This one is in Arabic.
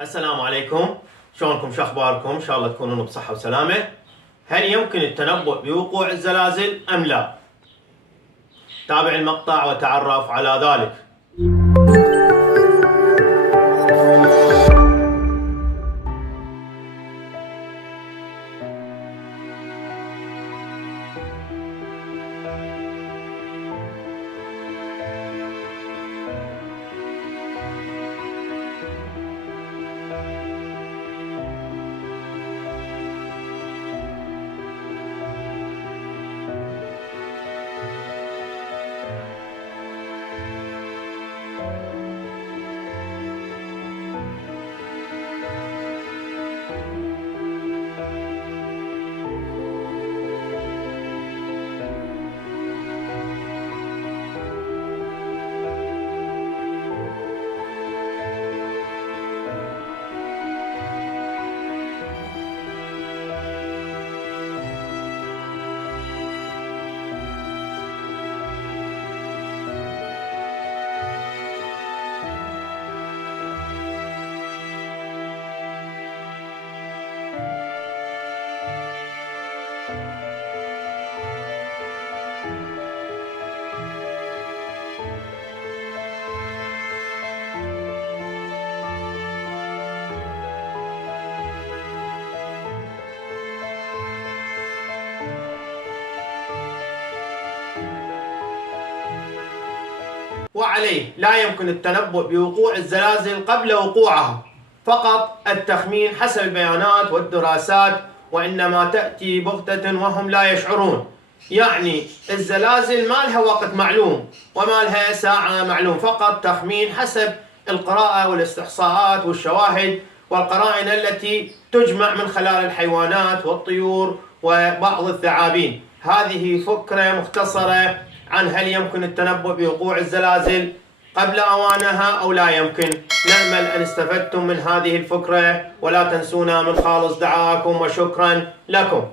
السلام عليكم، شلونكم؟ شو اخباركم؟ ان شاء الله تكونون بصحة وسلامة. هل يمكن التنبؤ بوقوع الزلازل ام لا؟ تابع المقطع وتعرف على ذلك. وعليه لا يمكن التنبؤ بوقوع الزلازل قبل وقوعها، فقط التخمين حسب البيانات والدراسات، وإنما تأتي بغتة وهم لا يشعرون. يعني الزلازل ما لها وقت معلوم وما لها ساعة معلوم، فقط تخمين حسب القراءة والاستحصاءات والشواهد والقرائن التي تجمع من خلال الحيوانات والطيور وبعض الثعابين. هذه فكرة مختصرة عن هل يمكن التنبؤ بوقوع الزلازل قبل أوانها أو لا يمكن. نأمل أن استفدتم من هذه الفكرة، ولا تنسونا من خالص دعاءكم، وشكرا لكم.